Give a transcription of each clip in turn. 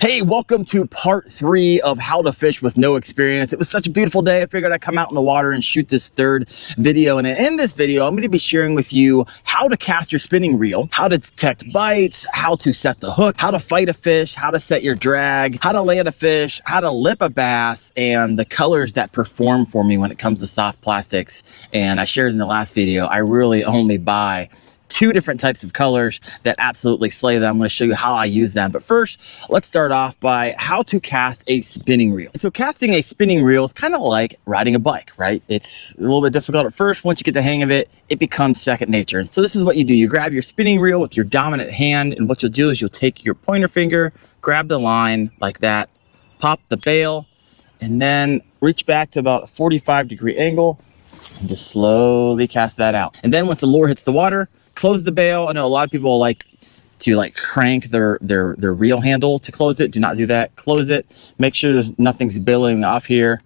Hey, welcome to part 3 of how to fish with no experience. It was such a beautiful day. I figured I'd come out in the water and shoot this third video. And in this video, I'm going to be sharing with you how to cast your spinning reel, how to detect bites, how to set the hook, how to fight a fish, how to set your drag, how to land a fish, how to lip a bass, and the colors that perform for me when it comes to soft plastics. And I shared in the last video, I really only buy 2 different types of colors that absolutely slay them. I'm going to show you how I use them. But first, let's start off by how to cast a spinning reel. So casting a spinning reel is kind of like riding a bike, right? It's a little bit difficult at first. Once you get the hang of it, it becomes second nature. So this is what you do. You grab your spinning reel with your dominant hand, and what you'll do is you'll take your pointer finger, grab the line like that, pop the bail, and then reach back to about a 45-degree angle and just slowly cast that out. And then once the lure hits the water, close the bail. I know a lot of people like to crank their reel handle to close it. Do not do that. Close it. Make sure there's nothing's billowing off here.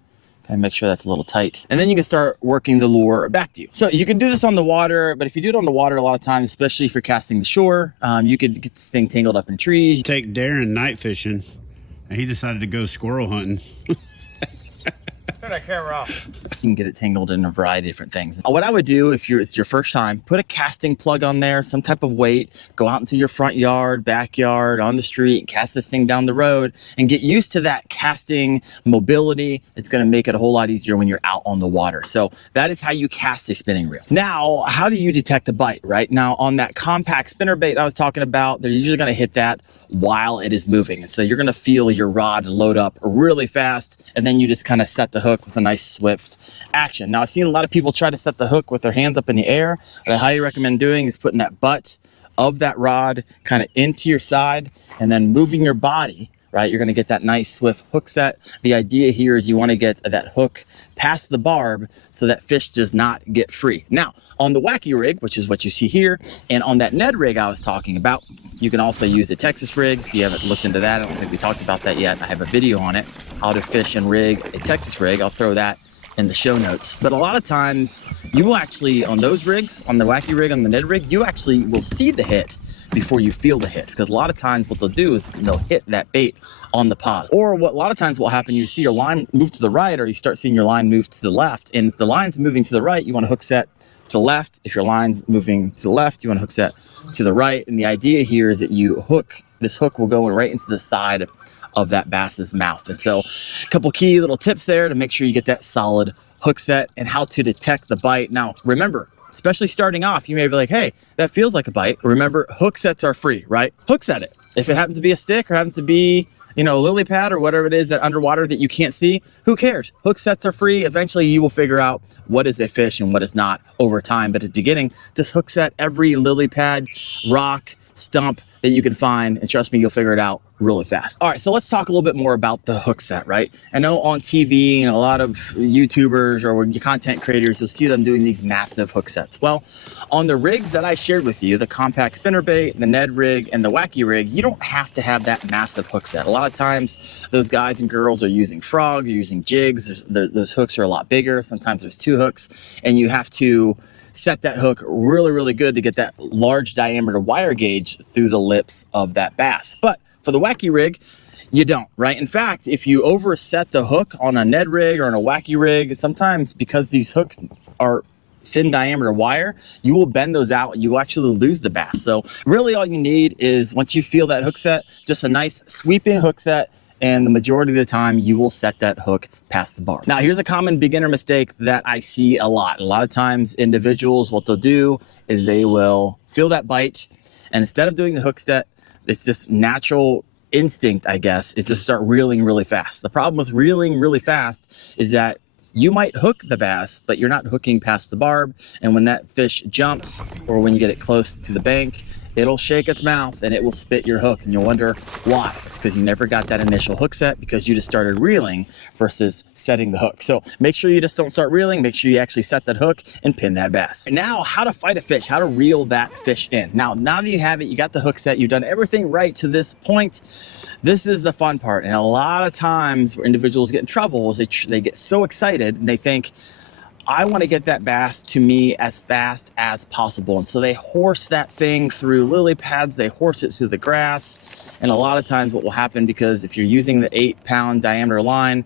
And make sure that's a little tight. And then you can start working the lure back to you. So you can do this on the water, but if you do it on the water a lot of times, especially if you're casting the shore, you could get this thing tangled up in trees. Take Darren night fishing, and he decided to go squirrel hunting. Turn that camera off. You can get it tangled in a variety of different things. What I would do if it's your first time, put a casting plug on there, some type of weight, go out into your front yard, backyard, on the street, cast this thing down the road, and get used to that casting mobility. It's going to make it a whole lot easier when you're out on the water. So that is how you cast a spinning reel. Now, how do you detect a bite, right? Now, on that compact spinner bait I was talking about, they're usually going to hit that while it is moving. And so you're going to feel your rod load up really fast, and then you just kind of set the hook with a nice swift action. Now, I've seen a lot of people try to set the hook with their hands up in the air. What I highly recommend doing is putting that butt of that rod kind of into your side and then moving your body, right? You're going to get that nice swift hook set. The idea here is you want to get that hook past the barb so that fish does not get free. Now, on the wacky rig, which is what you see here, and on that Ned rig I was talking about, you can also use a Texas rig. If you haven't looked into that, I don't think we talked about that yet. I have a video on it, how to fish and rig a Texas rig. I'll throw that in the show notes. But a lot of times you will actually, on those rigs, on the wacky rig, on the Ned rig, you actually will see the hit before you feel the hit, because a lot of times what they'll do is they'll hit that bait on the pause. Or what a lot of times will happen, you see your line move to the right, or you start seeing your line move to the left. And if the line's moving to the right, you want to hook set to the left. If your line's moving to the left, you want to hook set to the right. And the idea here is that this hook will go right into the side of that bass's mouth. And so a couple key little tips there to make sure you get that solid hook set and how to detect the bite. Now, remember, especially starting off, you may be like, hey, that feels like a bite. Remember, hook sets are free, right? Hook set it. If it happens to be a stick or happens to be, a lily pad or whatever it is that underwater that you can't see, who cares? Hook sets are free. Eventually you will figure out what is a fish and what is not over time. But at the beginning, just hook set every lily pad, rock, stump that you can find, and trust me, you'll figure it out really fast. All right, so let's talk a little bit more about the hook set, right? I know on TV and a lot of YouTubers or content creators, you'll see them doing these massive hook sets. Well, on the rigs that I shared with you, the compact spinnerbait, the Ned rig, and the wacky rig, you don't have to have that massive hook set. A lot of times, those guys and girls are using frog, you're using jigs. Those hooks are a lot bigger. Sometimes there's 2 hooks, and you have to set that hook really, really good to get that large diameter wire gauge through the lips of that bass. But for the wacky rig, you don't, right? In fact, if you overset the hook on a Ned rig or on a wacky rig, sometimes because these hooks are thin diameter wire, you will bend those out and you actually lose the bass. So really all you need is, once you feel that hook set, just a nice sweeping hook set, and the majority of the time you will set that hook past the barb. Now, here's a common beginner mistake that I see a lot. A lot of times individuals, what they'll do is they will feel that bite, and instead of doing the hook set, it's just natural instinct, I guess, is to start reeling really fast. The problem with reeling really fast is that you might hook the bass, but you're not hooking past the barb. And when that fish jumps, or when you get it close to the bank, it'll shake its mouth and it will spit your hook, and you'll wonder why. It's because you never got that initial hook set, because you just started reeling versus setting the hook. So make sure you just don't start reeling. Make sure you actually set that hook and pin that bass. And now, how to fight a fish, how to reel that fish in. Now that you have it, you got the hook set, you've done everything right to this point. This is the fun part. And a lot of times where individuals get in trouble is they get so excited and they think, I want to get that bass to me as fast as possible. And so they horse that thing through lily pads, they horse it through the grass. And a lot of times what will happen, because if you're using the 8-pound diameter line,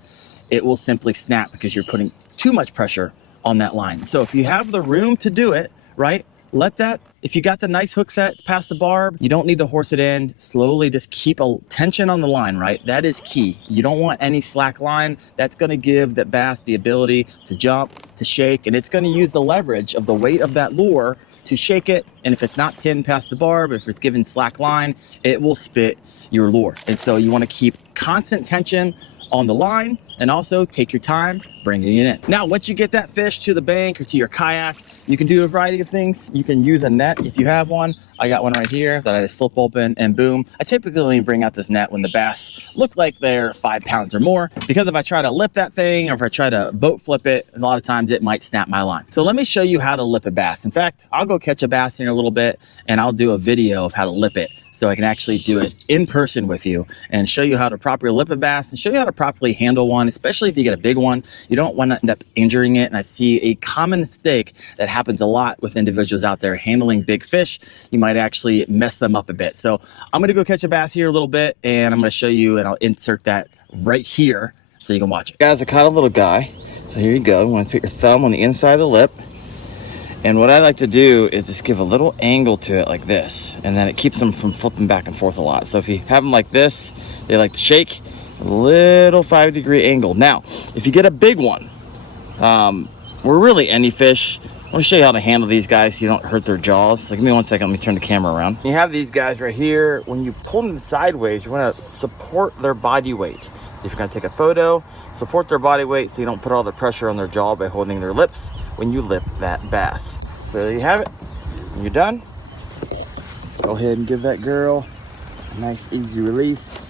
it will simply snap because you're putting too much pressure on that line. So if you have the room to do it, right, let that, if you got the nice hook set, it's past the barb, you don't need to horse it in. Slowly just keep a tension on the line, right? That is key. You don't want any slack line. That's going to give that bass the ability to jump, to shake, and it's going to use the leverage of the weight of that lure to shake it. And if it's not pinned past the barb, if it's given slack line, it will spit your lure. And so you want to keep constant tension on the line, and also take your time bringing it in. Now, once you get that fish to the bank or to your kayak, you can do a variety of things. You can use a net if you have one. I got one right here that I just flip open and boom. I typically only bring out this net when the bass look like they're 5 pounds or more, because if I try to lip that thing or if I try to boat flip it, a lot of times it might snap my line. So let me show you how to lip a bass. In fact, I'll go catch a bass in a little bit and I'll do a video of how to lip it, so I can actually do it in person with you and show you how to properly lip a bass and show you how to properly handle one, especially if you get a big one. You don't want to end up injuring it. And I see a common mistake that happens a lot with individuals out there handling big fish. You might actually mess them up a bit. So I'm going to go catch a bass here a little bit, and I'm going to show you, and I'll insert that right here so you can watch it. Guys, I caught a little guy. So here you go. You want to put your thumb on the inside of the lip. And what I like to do is just give a little angle to it like this, and then it keeps them from flipping back and forth a lot. So if you have them like this, they like to shake, a little 5-degree angle. Now, if you get a big one, or really any fish, I want to show you how to handle these guys so you don't hurt their jaws. So give me 1 second, let me turn the camera around. You have these guys right here. When you pull them sideways, you want to support their body weight. If you're going to take a photo, support their body weight so you don't put all the pressure on their jaw by holding their lips when you lip that bass. So there you have it. When you're done, go ahead and give that girl a nice easy release.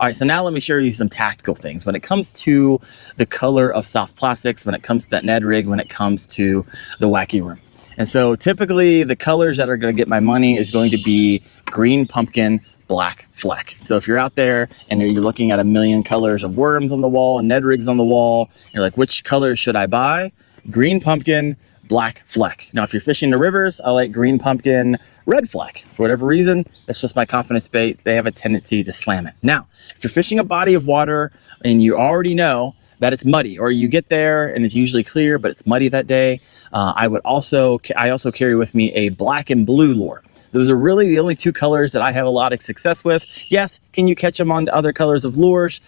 All right, so now let me show you some tactical things. When it comes to the color of soft plastics, when it comes to that Ned rig, when it comes to the wacky worm. And so typically the colors that are gonna get my money is going to be green pumpkin, black fleck. So if you're out there and you're looking at a million colors of worms on the wall and Ned rigs on the wall, you're like, which color should I buy? Green pumpkin, black fleck. Now, if you're fishing the rivers, I like green pumpkin, red fleck. For whatever reason, that's just my confidence bait. They have a tendency to slam it. Now, if you're fishing a body of water and you already know that it's muddy, or you get there and it's usually clear, but it's muddy that day, I also carry with me a black and blue lure. Those are really the only two colors that I have a lot of success with. Yes, can you catch them on other colors of lures?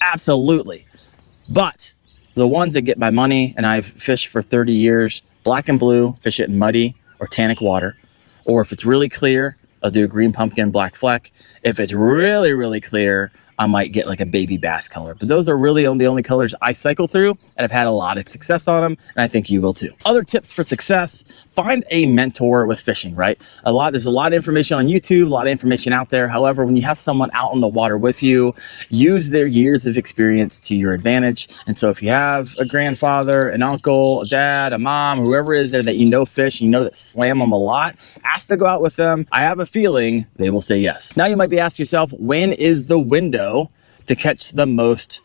Absolutely. But the ones that get my money, and I've fished for 30 years, black and blue, fish it in muddy or tannic water. Or if it's really clear, I'll do a green pumpkin, black fleck. If it's really, really clear, I might get like a baby bass color. But those are really the only colors I cycle through, and I've had a lot of success on them, and I think you will too. Other tips for success: find a mentor with fishing, right? There's a lot of information on YouTube, a lot of information out there. However, when you have someone out on the water with you, use their years of experience to your advantage. And so if you have a grandfather, an uncle, a dad, a mom, whoever is there that you know fish, you know that slam them a lot, ask to go out with them. I have a feeling they will say yes. Now you might be asking yourself, when is the window to catch the most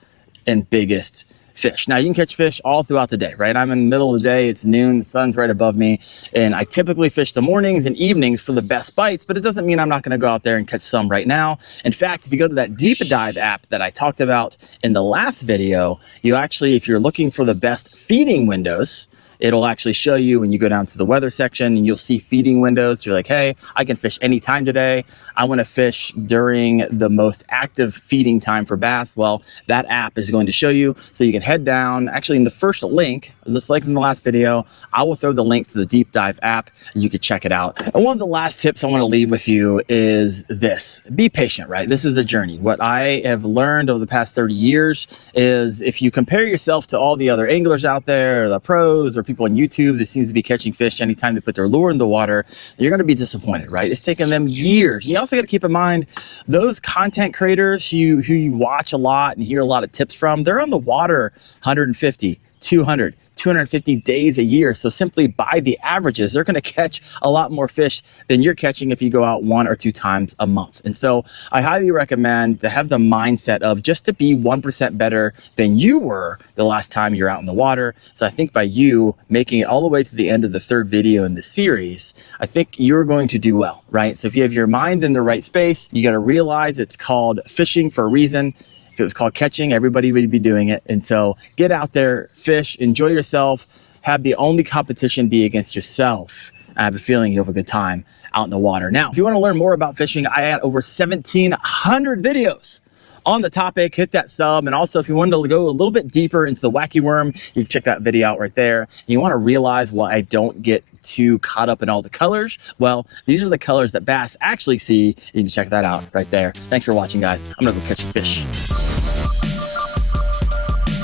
and biggest fish? Now, you can catch fish all throughout the day, right? I'm in the middle of the day, it's noon, the sun's right above me, and I typically fish the mornings and evenings for the best bites, but it doesn't mean I'm not gonna go out there and catch some right now. In fact, if you go to that Deep Dive app that I talked about in the last video, you actually, if you're looking for the best feeding windows, it'll actually show you when you go down to the weather section and you'll see feeding windows. You're like, hey, I can fish anytime today. I want to fish during the most active feeding time for bass. Well, that app is going to show you. So you can head down. Actually, in the first link, just like in the last video, I will throw the link to the Deep Dive app and you can check it out. And one of the last tips I want to leave with you is this: be patient, right? This is a journey. What I have learned over the past 30 years is if you compare yourself to all the other anglers out there, or the pros, or people on YouTube that seems to be catching fish anytime they put their lure in the water, you're going to be disappointed, right? It's taken them years. You also got to keep in mind those content creators who you watch a lot and hear a lot of tips from, they're on the water 150, 200, 250 days a year. So simply by the averages, they're going to catch a lot more fish than you're catching if you go out 1 or 2 times a month. And so I highly recommend to have the mindset of just to be 1% better than you were the last time you're out in the water. So I think by you making it all the way to the end of the 3rd video in the series, I think you're going to do well, right? So if you have your mind in the right space, you got to realize it's called fishing for a reason. If it was called catching, everybody would be doing it. And so get out there, fish, enjoy yourself, have the only competition be against yourself. I have a feeling you'll have a good time out in the water. Now, if you want to learn more about fishing, I had over 1,700 videos on the topic. Hit that sub. And also, if you wanted to go a little bit deeper into the wacky worm, you can check that video out right there. And you want to realize why I don't get too caught up in all the colors. Well, these are the colors that bass actually see. You can check that out right there. Thanks for watching, guys. I'm gonna go catch a fish.